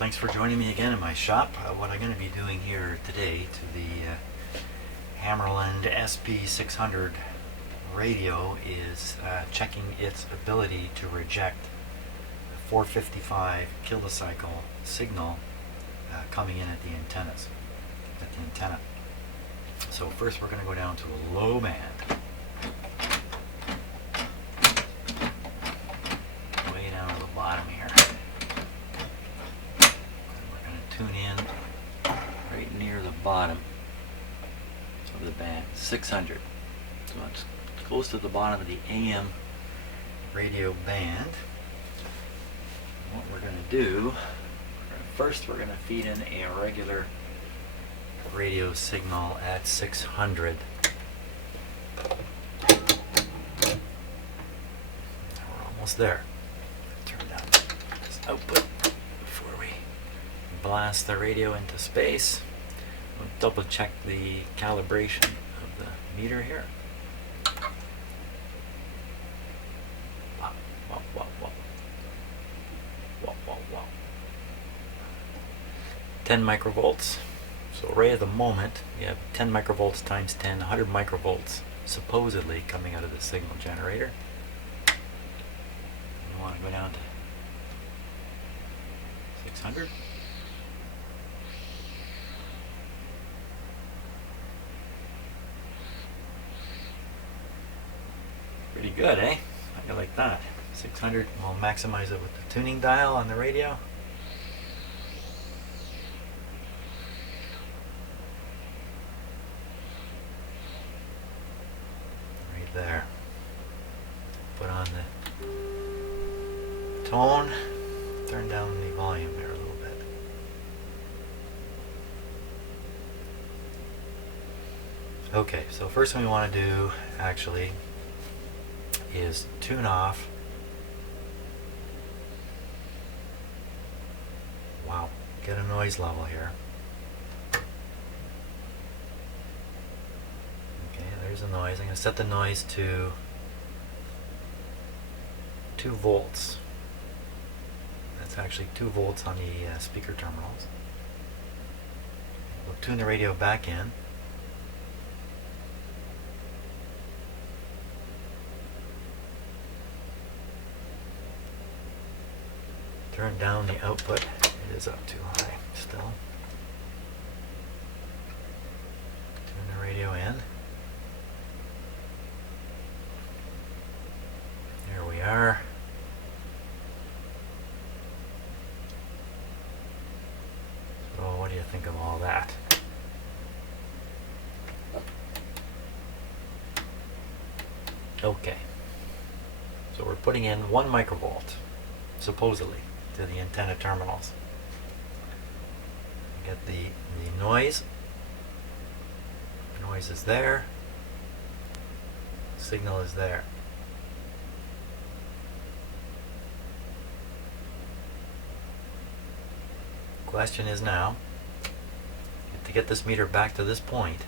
thanks for joining me again in my shop. What I'm going to be doing here today to the Hammarlund SP-600 radio is checking its ability to reject a 455 kilocycle signal coming in at the antenna. So first we're going to go down to a low band. Way down to the bottom here. Tune in right near the bottom of the band, 600. So it's close to the bottom of the AM radio band. What we're going to do, first we're going to feed in a regular radio signal at 600. We're almost there. Turn down this output before we blast the radio into space. We'll double check the calibration of the meter here. Wow, wow, wow, wow. Wow, wow, wow. 10 microvolts. So right at the moment, we have 10 microvolts times 10, 100 microvolts supposedly coming out of the signal generator. We want to go down to 600. Pretty good, eh? I like that. 600, we'll maximize it with the tuning dial on the radio. Right there. Put on the tone, turn down the volume there a little bit. Okay, so first thing we want to do actually is tune off. Wow, get a noise level here. Okay, there's a noise. I'm going to set the noise to 2 volts. That's actually 2 volts on the speaker terminals. We'll tune the radio back in. Turn down the output. It is up too high still. Turn the radio in. There we are. So what do you think of all that? Okay. So we're putting in 1 microvolt, supposedly, to the antenna terminals. Get the noise. The noise is there. Signal is there. Question is now, to get this meter back to this point,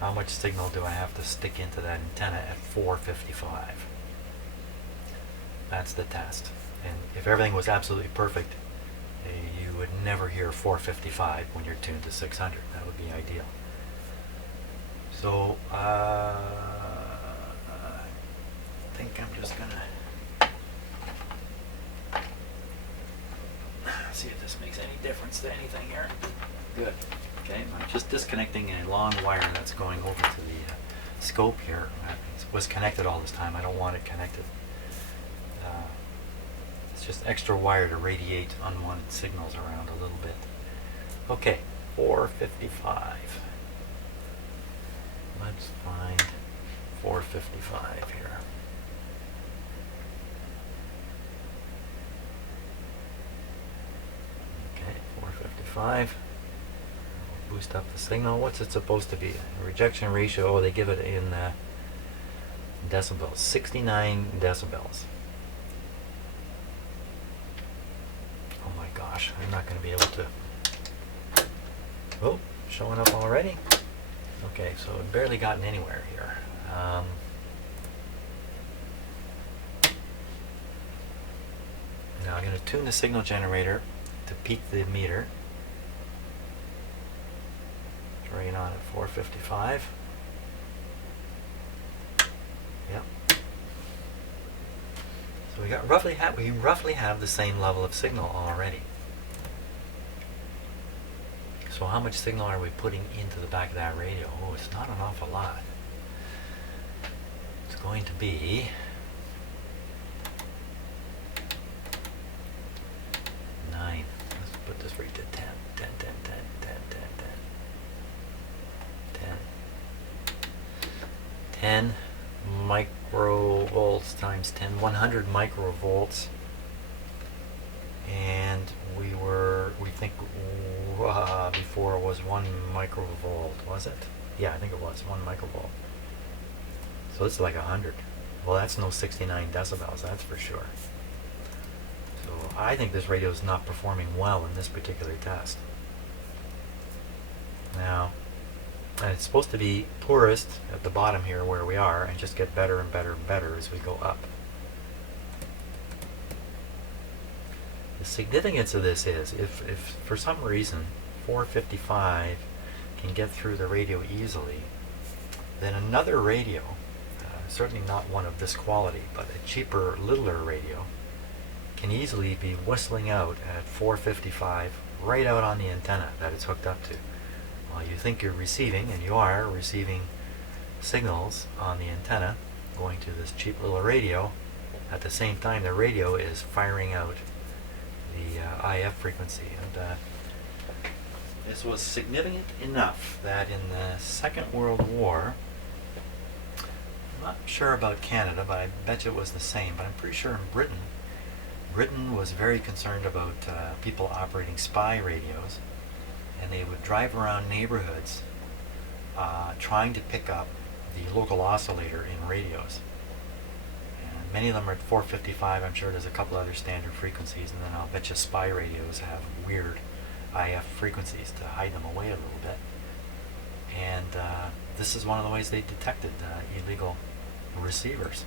how much signal do I have to stick into that antenna at 455? That's the test. And if everything was absolutely perfect, you would never hear 455 when you're tuned to 600. That would be ideal. So I think I'm just gonna see if this makes any difference to anything here. Good. Okay, I'm just disconnecting a long wire that's going over to the scope here. It was connected all this time. I don't want it connected. It's just extra wire to radiate unwanted signals around a little bit. Okay, 455. Let's find 455 here. Okay, 455. Boost up the signal. What's it supposed to be? Rejection ratio, they give it in decibels, 69 decibels. Oh my gosh, I'm not going to be able to. Oh, showing up already? Okay, so I've barely gotten anywhere here. Now I'm going to tune the signal generator to peak the meter. Drain on at 455. Yep. So we roughly have the same level of signal already. So how much signal are we putting into the back of that radio? Oh, it's not an awful lot. It's going to be 9. Let's put this rate to 10. 10, 10, 10, 10, 10, 10. 10 microvolts times 10, 100 microvolts. And we think before was 1 microvolt, was it? Yeah, I think it was 1 microvolt. So it's like 100. Well, that's no 69 decibels, that's for sure. So I think this radio is not performing well in this particular test. Now, and it's supposed to be poorest at the bottom here where we are and just get better and better and better as we go up. The significance of this is if for some reason 455 can get through the radio easily, then another radio, certainly not one of this quality, but a cheaper, littler radio, can easily be whistling out at 455 right out on the antenna that it's hooked up to. Well, you think you're receiving, and you are receiving signals on the antenna going to this cheap little radio. At the same time, the radio is firing out the IF frequency. And this was significant enough that in the Second World War, I'm not sure about Canada, but I bet you it was the same, but I'm pretty sure in Britain was very concerned about people operating spy radios, and they would drive around neighborhoods trying to pick up the local oscillator in radios. And many of them are at 455. I'm sure there's a couple other standard frequencies, and then I'll bet you spy radios have weird IF frequencies to hide them away a little bit. And this is one of the ways they detected illegal receivers.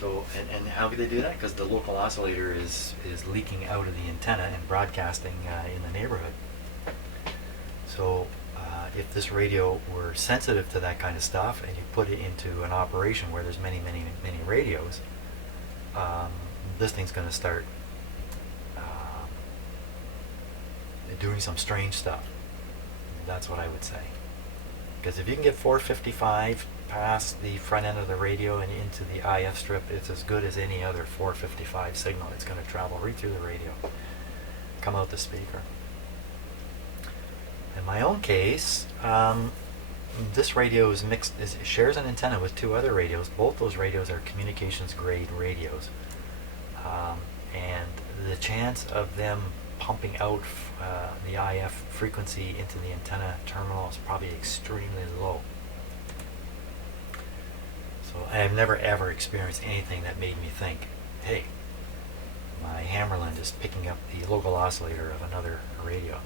So, and how could they do that? Because the local oscillator is leaking out of the antenna and broadcasting in the neighborhood. So if this radio were sensitive to that kind of stuff and you put it into an operation where there's many radios, this thing's going to start doing some strange stuff. That's what I would say. Because if you can get 455 past the front end of the radio and into the IF strip, it's as good as any other 455 signal. It's going to travel right through the radio, come out the speaker. In my own case, this radio is mixed. It shares an antenna with 2 other radios. Both those radios are communications grade radios, and the chance of them pumping out the IF frequency into the antenna terminal is probably extremely low. So I've never ever experienced anything that made me think, hey, my Hammarlund is picking up the local oscillator of another radio.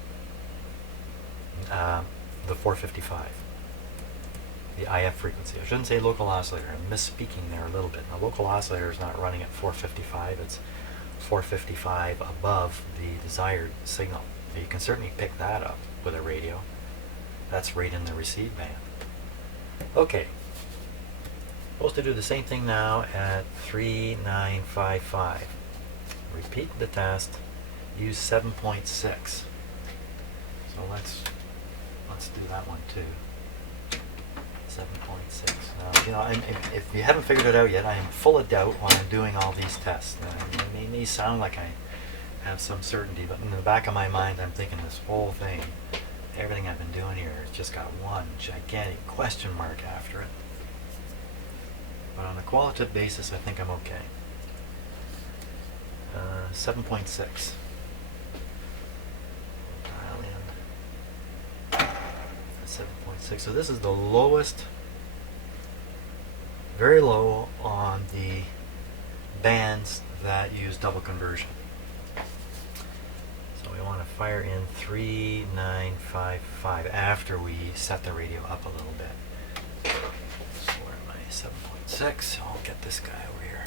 The 455, the IF frequency. I shouldn't say local oscillator. I'm misspeaking there a little bit. The local oscillator is not running at 455. It's 455 above the desired signal. So you can certainly pick that up with a radio. That's right in the receive band. Okay. Supposed to do the same thing now at 3955. Repeat the test. Use 7.6. So let's do that one too. 7.6. You know, if you haven't figured it out yet, I am full of doubt while I'm doing all these tests. It may sound like I have some certainty, but in the back of my mind, I'm thinking this whole thing, everything I've been doing here, has just got one gigantic question mark after it. But on a qualitative basis, I think I'm okay. 7.6. 7.6. So this is the lowest, very low on the bands that use double conversion. So we want to fire in 3955 after we set the radio up a little bit. So where am I? 7.6. I'll get this guy over here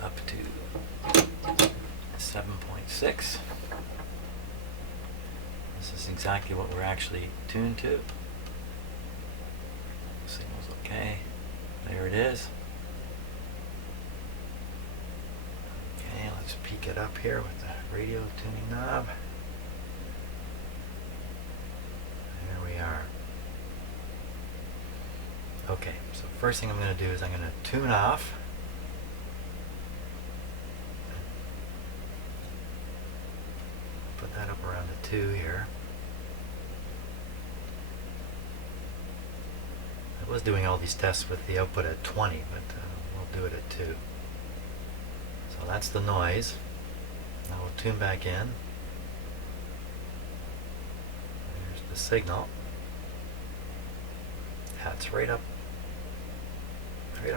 up to 7.6. 6. This is exactly what we're actually tuned to. Signal's okay. There it is. Okay, let's peek it up here with the radio tuning knob. There we are. Okay, so first thing I'm going to do is I'm going to tune off. Put that up around the 2 here. I was doing all these tests with the output at 20, but we'll do it at 2. So that's the noise. Now we'll tune back in. There's the signal. Yeah, it's right up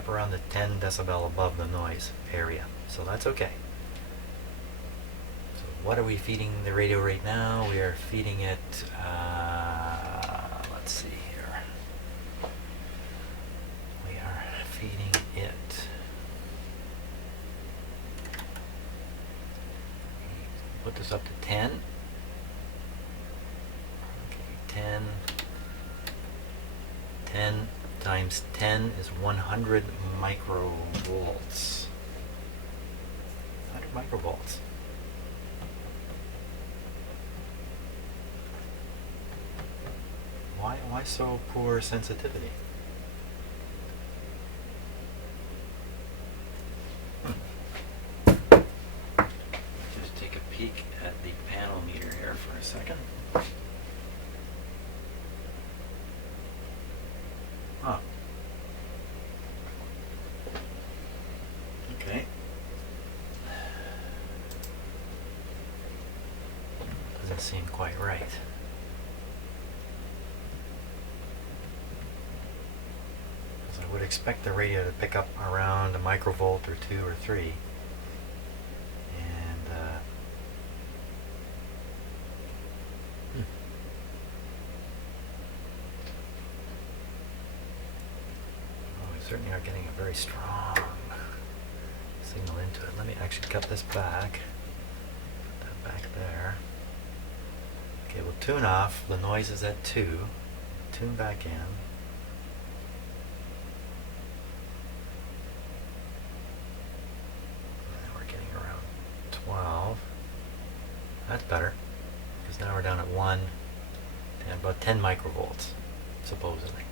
around the 10 decibel above the noise area. So that's okay. So what are we feeding the radio right now? We are feeding it, let's see here. We are feeding it. Put this up to 10. Okay, 10 times 10 is 100 microvolts. 100 microvolts. Why so poor sensitivity? Just take a peek at the panel meter here for a second. Huh. Okay. Doesn't seem quite right. I would expect the radio to pick up around a microvolt or 2 or 3. And we certainly are getting a very strong signal into it. Let me actually cut this back. Put that back there. Okay, we'll tune off. The noise is at 2. Tune back in. And we're getting around 12. That's better, because now we're down at 1 and about 10 microvolts, supposedly.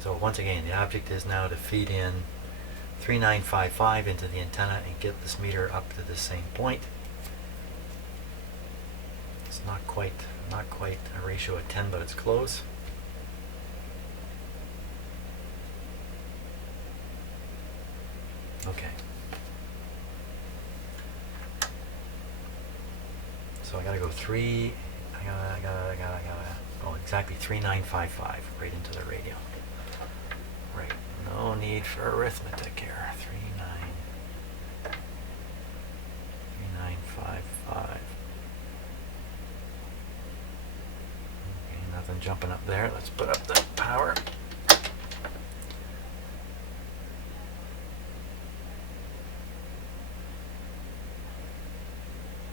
So once again, the object is now to feed in 3955 into the antenna and get this meter up to the same point. It's not quite a ratio of 10, but it's close. Okay. So I gotta go I gotta go exactly 3955 right into the radio. Right. No need for arithmetic here. 3955. Okay, nothing jumping up there. Let's put up the power.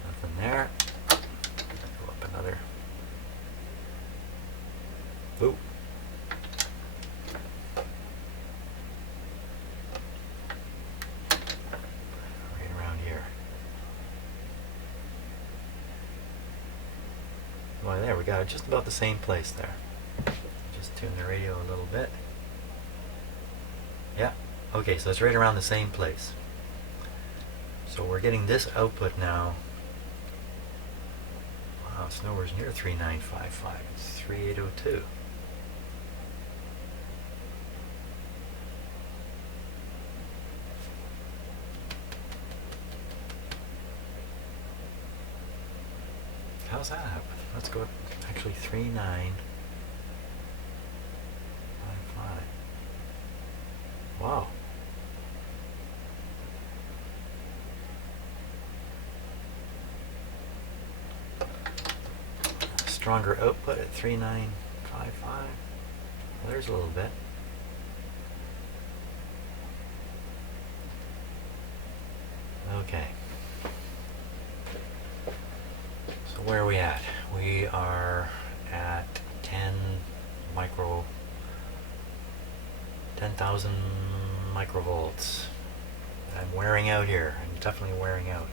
Nothing there. Go up another. Ooh. Well, there we got it, just about the same place there. Just tune the radio a little bit. Yeah, okay, so it's right around the same place. So we're getting this output now. Wow, it's nowhere near 3955, it's 3802. How's that happen? Let's go actually 3955. Wow. Stronger output at 3955. Well, there's a little bit. Okay. So where are we at? We are at 10,000 microvolts. I'm wearing out here. I'm definitely wearing out.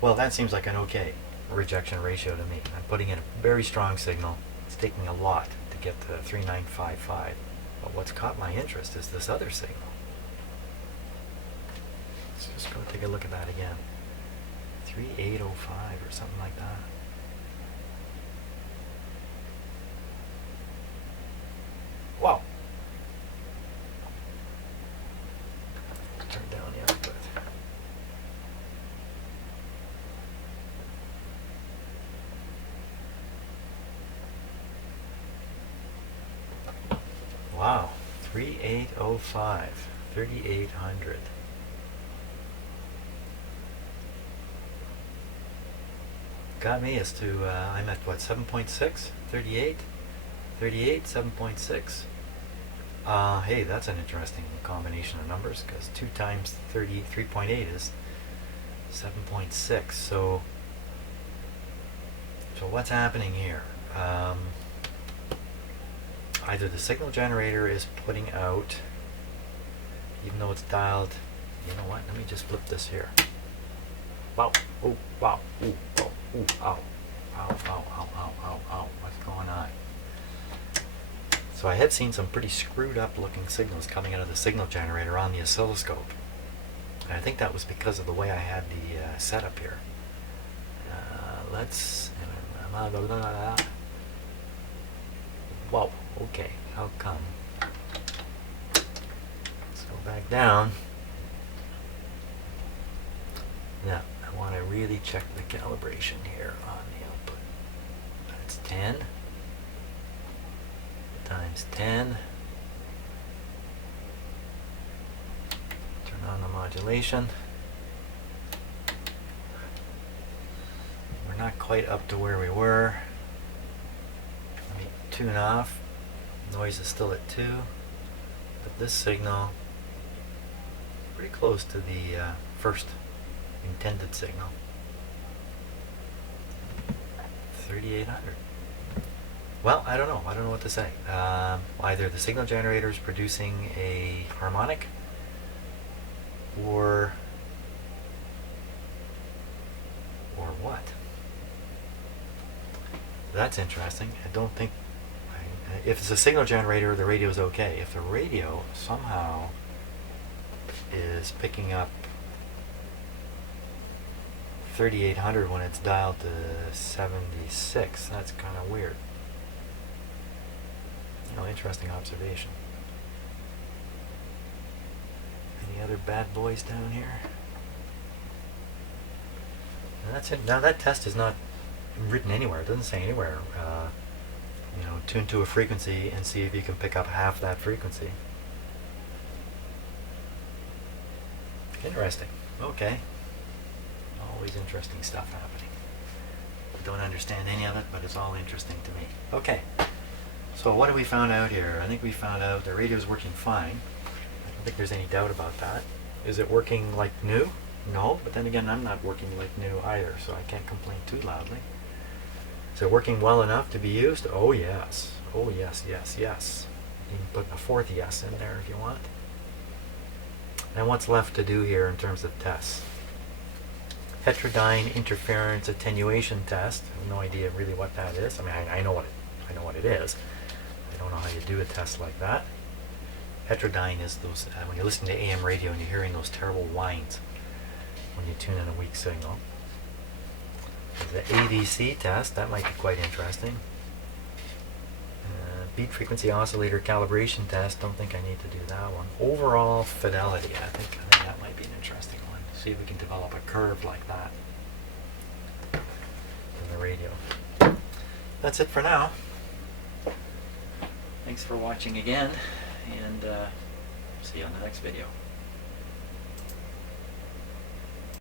Well, that seems like an okay rejection ratio to me. I'm putting in a very strong signal. It's taking a lot to get to 3955. But what's caught my interest is this other signal. Let's just go take a look at that again. 3805 or something like that. Wow. Turn down the output. Wow, 3805, 3800. Got me as to, I'm at what, 7.6? 38? 38, 7.6. Hey, that's an interesting combination of numbers, because 2 times 3.8 is 7.6. So what's happening here? Either the signal generator is putting out, even though it's dialed, you know what, let me just flip this here. Wow, oh, wow, ooh, oh, ooh, ow, ow, ow, ow, ow, ow, ow, what's going on? So I had seen some pretty screwed up looking signals coming out of the signal generator on the oscilloscope. And I think that was because of the way I had the setup here. Whoa, okay, how come? Let's go back down. Now, I want to really check the calibration here on the output. That's 10 times 10. Turn on the modulation. We're not quite up to where we were. Let me tune off. Noise is still at 2. But this signal, pretty close to the first intended signal. 3800. Well, I don't know. I don't know what to say. Either the signal generator is producing a harmonic, or what? That's interesting. I don't think. If it's a signal generator, the radio's okay. If the radio somehow is picking up 3800 when it's dialed to 76, that's kind of weird. Interesting observation. Any other bad boys down here? And that's it. Now that test is not written anywhere. It doesn't say anywhere. Tune to a frequency and see if you can pick up half that frequency. Interesting. Okay. Always interesting stuff happening. I don't understand any of it, but it's all interesting to me. Okay. So what have we found out here? I think we found out the radio is working fine. I don't think there's any doubt about that. Is it working like new? No, but then again, I'm not working like new either, so I can't complain too loudly. Is it working well enough to be used? Oh yes. Oh yes, yes, yes. You can put a fourth yes in there if you want. And what's left to do here in terms of tests? Heterodyne interference attenuation test. I have no idea really what that is. I mean, I know what it is. I don't know how you do a test like that. Heterodyne is those when you're listening to AM radio and you're hearing those terrible whines when you tune in a weak signal. The AVC test, that might be quite interesting. Beat frequency oscillator calibration test, don't think I need to do that one. Overall fidelity, I think that might be an interesting one. See if we can develop a curve like that in the radio. That's it for now. Thanks for watching again, and see you on the next video.